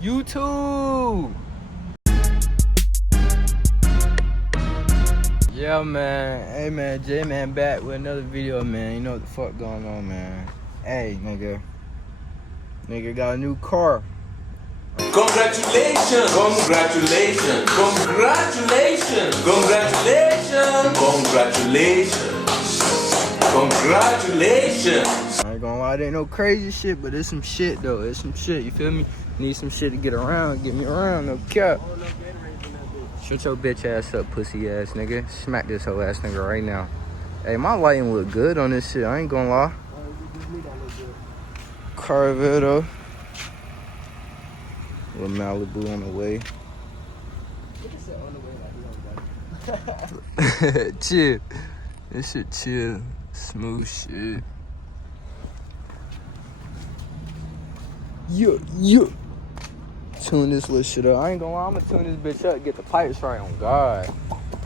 YouTube. Yeah, man. Hey, man. J-Man back with another video, man. You know what the fuck going on, man. Hey, nigga. Nigga got a new car. Congratulations! Congratulations! Congratulations! Congratulations! Congratulations! Congratulations! I ain't gonna lie, it ain't no crazy shit, but it's some shit, though. It's some shit, you feel me? Need some shit to get around, get me around, no cap. Shut your bitch ass up, pussy ass nigga. Smack this whole ass nigga right now. Hey, my lighting look good on this shit, I ain't gonna lie. Carvetta. Little Malibu on the way. Chill. This shit chill. Smooth shit. Yeah. Tune this little shit up. I ain't gonna lie, I'm gonna tune this bitch up, get the pipes right on God.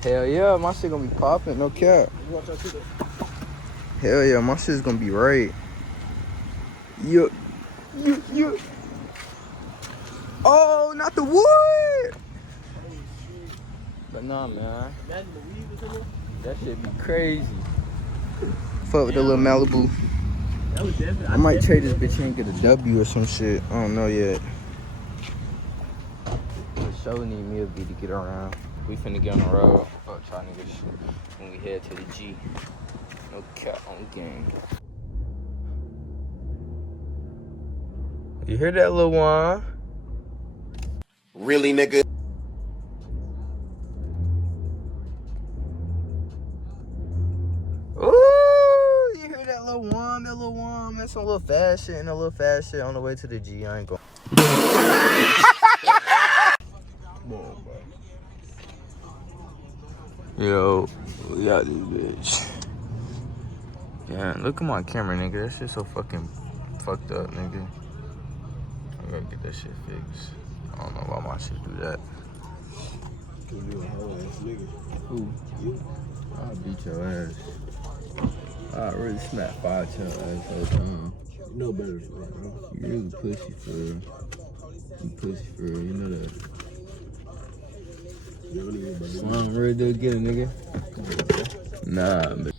Hell yeah, my shit gonna be popping, no cap. Hell yeah, my shit's gonna be right. Yeah. Oh, not the wood! But nah, man. That shit be crazy. Fuck with the little Malibu. I might trade this bitch and get a W or some shit. I don't know yet. The show need me a V to get around. We finna get on the road. Fuck y'all niggas when we head to the G. No cap on game. You hear that, little one? Really, nigga? Ooh, you hear that little one? That little one, man. Some little fast shit and a little fast shit on the way to the G. I ain't going. Yo, we got this bitch. Yeah, look at my camera, nigga. That shit so fucking fucked up, nigga. I gotta get that shit fixed. I don't know why my shit do that. Cause you a whole ass nigga. Who? You? I'll beat your ass. I'll really smack 5 your ass all the time. You know better than that, bro. You really pussy for real. You pussy for real, you know that. You don't even believe So I'm ready to get a nigga. Nah, but I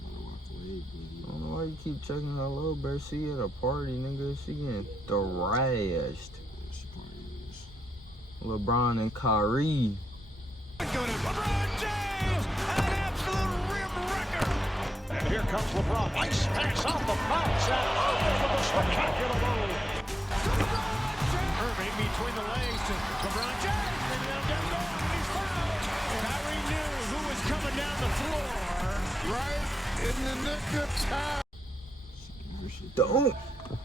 don't know why you keep checking her low, bro. She at a party, nigga. She getting thrashed. LeBron and Kyrie. LeBron James, an absolute rim wrecker. And here comes LeBron. Nice pass off the bounce and over for the spectacular move. Irving between the legs to LeBron James. And down low, and he's fouled. Kyrie knew who was coming down the floor right in the nick of time. Don't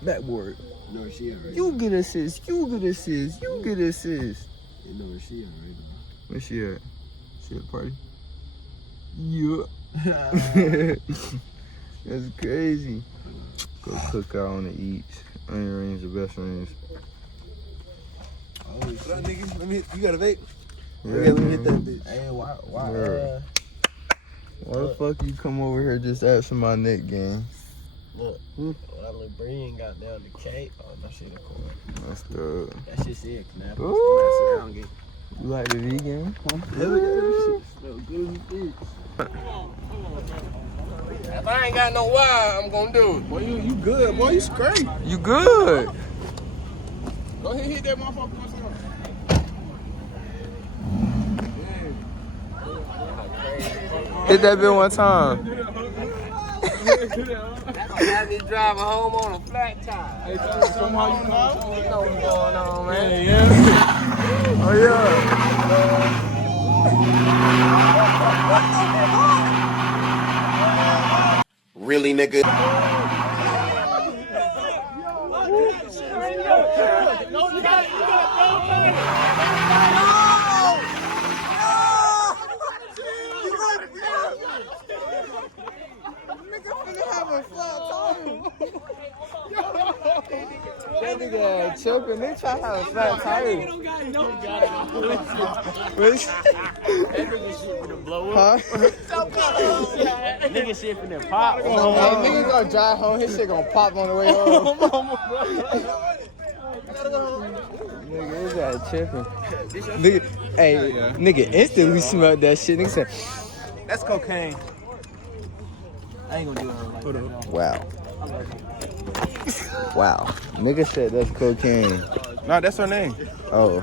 backboard. know where she at right You get assist. You get assist. You get assist. You know where she at right Where she at? She at the party? Yeah. That's crazy. Go cook out on the eats. Onion rings, the best rings. now. What up, nigga? Let me hit, you got a vape? Yeah, Let me hit that man. bitch. Hey, why, Word. Why the fuck you come over here just asking my neck game? look, when that little Brian got down the cake, oh, that shit a corn. That's good. That shit said Knapp. Ooh. Sit down, get You like the vegan? Huh? Hell yeah, this shit smell good as bitch. If I ain't got no wire, I'm gonna do it. Boy, you good, boy. You straight. You good? Go ahead, hit that motherfucker. Hit that bit one time. Have me driving home on a flat tire. Hey, tell them how you know. You know what's going on, man. Oh yeah. Really, nigga? That nigga choking. They try to have a flat tire. Which? Huh? Nigga shit finna pop. Hey, nigga gonna drive home. His shit gonna pop on the way home. Nigga, his got tripping. Nigga, hey, nigga instantly smelled that shit. Nigga said, That's cocaine. I ain't gonna do it like that. wow. Wow. Nigga said that's cocaine. Nah, that's her name. Oh.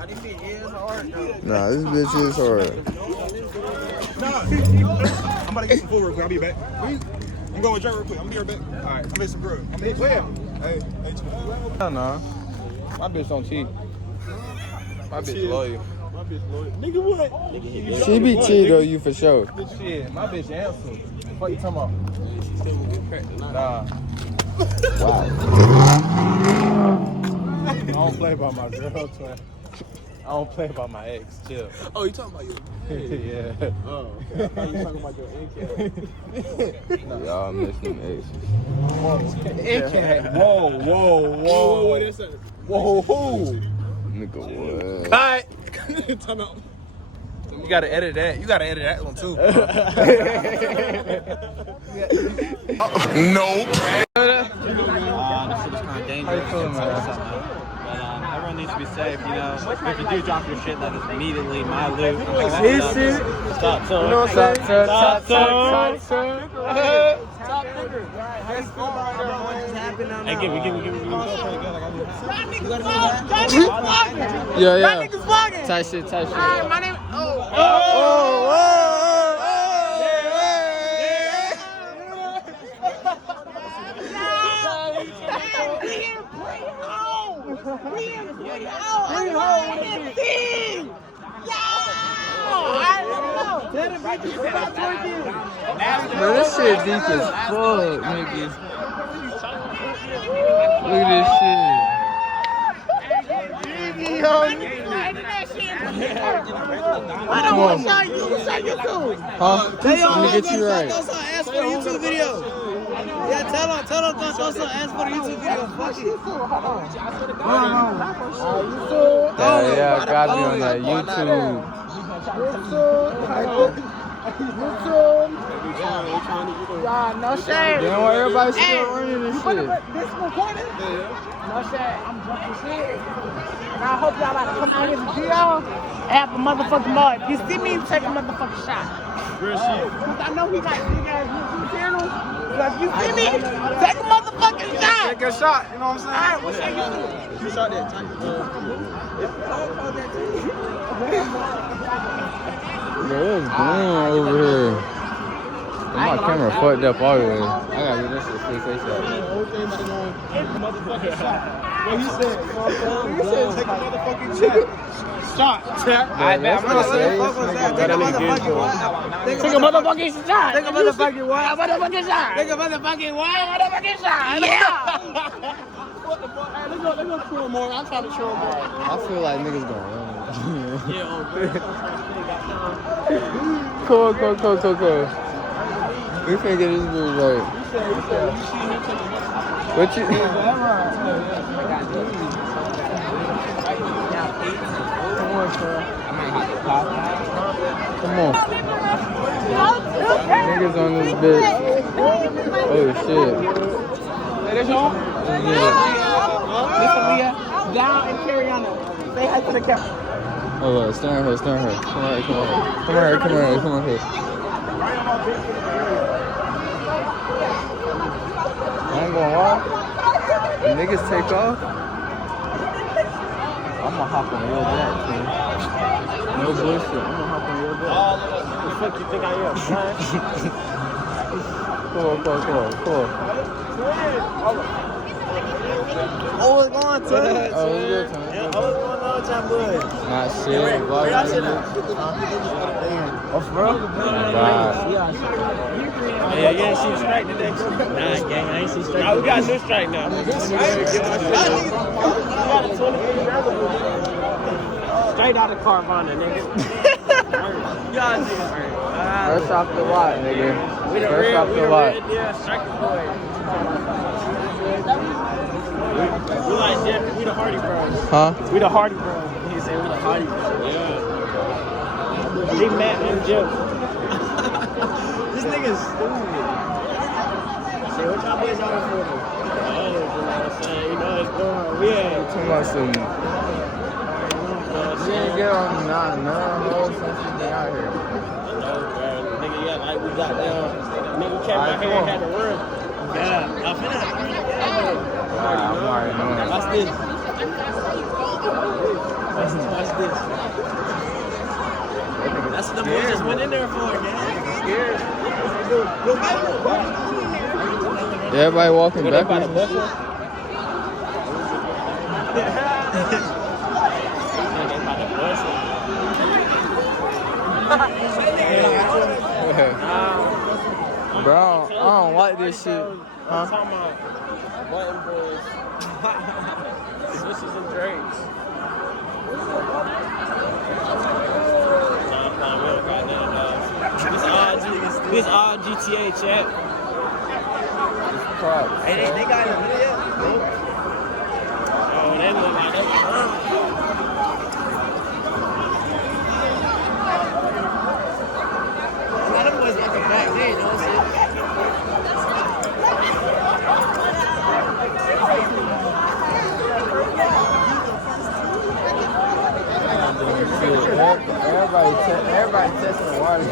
Nah, this bitch is hard. I'm about to get some food real quick. I'll be back. I'm going with Jerry real quick. I'm gonna be right back. All right. I'm getting some grub. I'm gonna where? Hey, Hell no. My bitch don't cheat. My bitch loyal. My bitch loyal. Nigga, what? Nigga, She be cheating on you for sure. shit, my bitch answer. What you talking about? Nah. Wow. I don't play by my girl, twin. I don't play by my ex. Chill. Oh, you talking about your yeah. Oh. I thought you talking about your ex. Y'all missing exes. Whoa, whoa, whoa. What is that? Whoa, whoa. Nigga, what? Cut. Time out. You gotta edit that. You gotta edit that one too. Nope. This shit is kind of dangerous. Everyone needs to be safe, you know. If you do drop your shit, that is immediately my loot. This shit. Stop, son. You know what I'm saying? Hey, give me. Yeah. Tight shit. My name. Man, this shit deep as fuck, niggas. Look at this shit. I don't want to you. Say you cool. Huh? Let me get you right. Ask for a YouTube video. Yeah, tell them, ask for a YouTube video. Fuck it. Yeah, got me on that YouTube. Yeah, no shade. You know what? Everybody's still running this shit. This recording? No shade. I'm drunk as shit. And I hope y'all about to come out here and video and have a motherfucking mud. If you see me, take a motherfucking shot. Because I know he got big ass YouTube channel. But if you see me, take a motherfucking shot. Take a shot, you know what I'm saying? All right, we'll take you through. You shot that tight. Bro, it's green over here. My camera fucked up all the way. I gotta get this shit fixed ASAP. Motherfucking shot. What he said? He said take a motherfucking shot. Shot. I'm gonna say Take a motherfucking what? Take a motherfucking shot. Take a motherfucking what? A motherfucking shot. Take a motherfucking what? Motherfucking shot. Yeah. What the fuck? Hey, let's go chill more. I'm trying to chill more. I feel like niggas gonna run. Yeah, Cool. We finna get this bitch right. What you? Come on. Niggas on this bitch. Oh shit. Hey, that's y'all? Listen, Leah, down and carry on. Say hi to the camera. Oh, stand her. Come on here. I ain't gonna lie. When niggas take off, I'ma hop on your back, man. No bullshit. I'ma hop on your back. the fuck you think I am, son? Cool. Oh, it's going to. Oh, it's good time. Yeah, oh, it's going on, John Boy. Not shit. Where y'all sitting at? Oh, for real? Bye. Yeah, you ain't seen strike today? Nah, gang, I ain't seen strike. Oh, we got a new strike now. Straight out of Carvana, nigga. Y'all niggas hurt. Fresh off the lot, nigga. We the Fresh real, off we the the lot. real deal striker boys. We like Jeff, we the Hardy Bros. Huh? We the Hardy Bros. He said we the Hardy Bros. Yeah. Big Matt and Jeff. This nigga's stupid. Say, what y'all boys on for? You know it's going. We ain't. Talking about some. get on none hoes since you been out here. Nigga, yeah, like we got nigga kept my hair and had to run. Yeah, I'm finna have to run. I'm already knowing. Watch this. Watch this. That's what the boys just went in there for, man. Scared. Everybody walking backwards. Bro, I don't like this shit. I'm talking about button boys. Switches and Drakes. Nah, we don't got none of those. This all GTA chat. Hey, they got it yet? Oh, they look like they Them boys got the back, they ain't no shit. Everybody testing the water.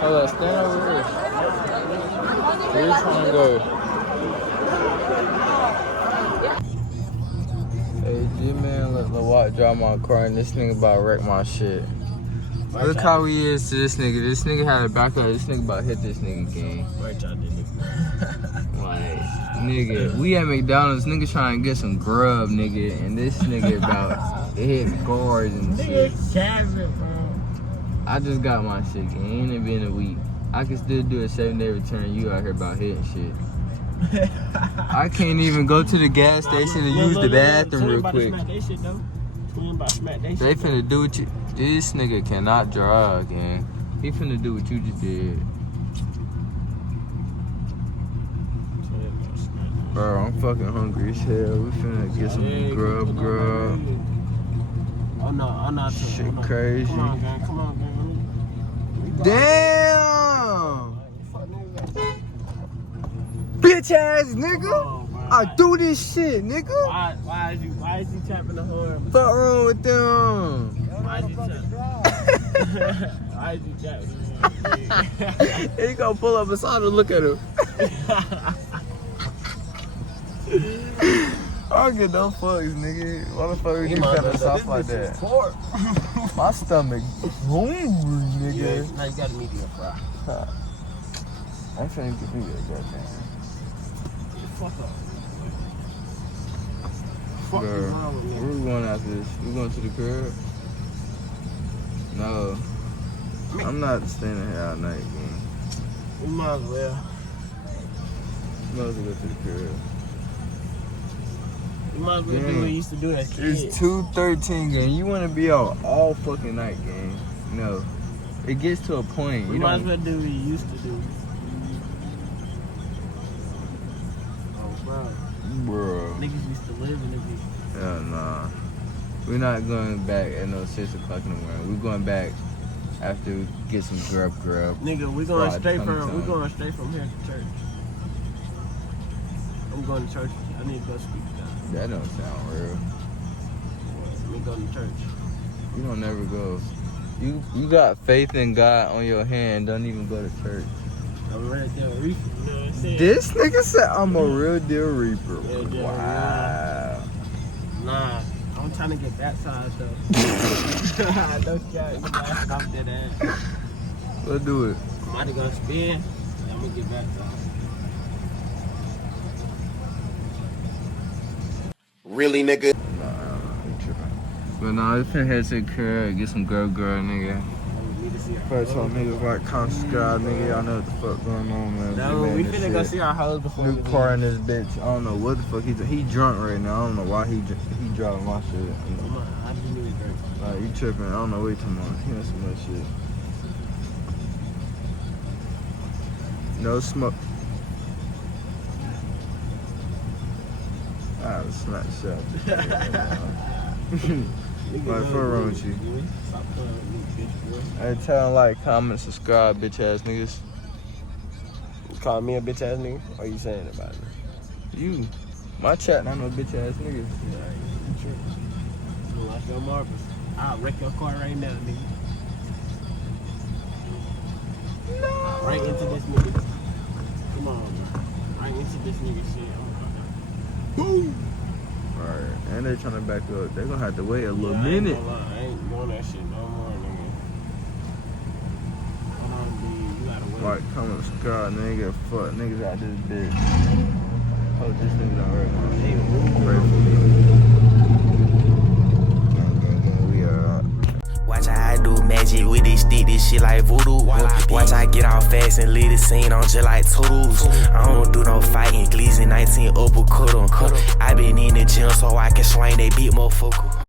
Hold up, stand over here. Where you trying to go? Hey, G-Man, let Lawat drive my car and this nigga about to wreck my shit. Look how he is to this nigga. This nigga had a back up. This nigga about to hit this nigga gang. Like, nigga, we at McDonald's, nigga trying to get some grub, nigga, and this nigga about to hit guards and shit. I just got my shit, gang. Ain't it been a week. I can still do a 7-day return. You out here about hitting shit. I can't even go to the gas station and use the bathroom real quick. They finna do what you. This nigga cannot drive, gang. He finna do what you just did. Bro, I'm fucking hungry as hell. We finna get some grub. Oh no, I'm not. Shit crazy. Come on, gang. Damn! Bitch ass nigga! I do this shit, nigga! Why is he tapping the horn? What's wrong with them? Why is he tapping? Why is he tapping? He gonna pull up beside him, look at him. I don't get no fucks, nigga. Why the fuck you cut us off like that? My stomach hungry, nigga. Now you got a medium fry. I'm finna get me that goddamn. Fuck up. Bro, where we going after this? We going to the crib? No. I'm not staying here all night, man. We might as well. Might as well go to the crib. You might as well do what you used to do as kids. It's 2:13, gang. You want to be out all fucking night, gang. No. It gets to a point. You might as well do what you used to do. Oh, bro. Niggas used to live in the beach. Yeah, nah. We're not going back at no 6 o'clock in the morning. We're going back after we get some grub. Nigga, we're going straight from here to church. I'm going to church. I need to go speak to them. That don't sound real. Let me go to church. You don't never go. You got faith in God on your hand. Don't even go to church. I'm a real deal reaper. You know what I'm saying? This nigga said I'm a real deal reaper. Wow. Nah, I'm trying to get baptized though. Don't care. You gotta stop that ass. Let's do it. I'm about to go spin. I'm gonna get baptized. Really, nigga? Nah, I'm tripping. But nah, it's finna head to the crib, get some grub, nigga. First all niggas like, comment, subscribe, nigga. Y'all know what the fuck going on, man. No, we finna go see our hoes before New we car in this bitch. I don't know what the fuck he's. He drunk right now. I don't know why he driving my shit. I just need a drink. Like, you tripping. I don't know what you talking about. He on some other shit. No smoke. I have a smack shot. Like, what's wrong with you? Stop playing with me, bitch, boy. Hey, tell them, like, comment, subscribe, bitch ass niggas. You calling me a bitch ass nigga? Or you saying about it? You. My chat not no bitch ass niggas. Watch your marbles. I'll wreck your car right now, nigga. No. Right into this nigga. Come on, man. Right into this nigga shit. Boom. Alright, and they trying to back up. They gonna have to wait a little I minute. ain't doing that shit no more, nigga. Hold on, B. You gotta wait. Like, comment, subscribe, nigga. Fuck niggas out this bitch. Hope this nigga don't hurt my name. Pray for me. We are. Watch how I do magic with this stick, this shit like voodoo. Watch I get out fast and leave the scene on just like toodles. I don't do no fighting, Gleason 19 uppercut 'em. I been in the gym so I can swing they beat more focal.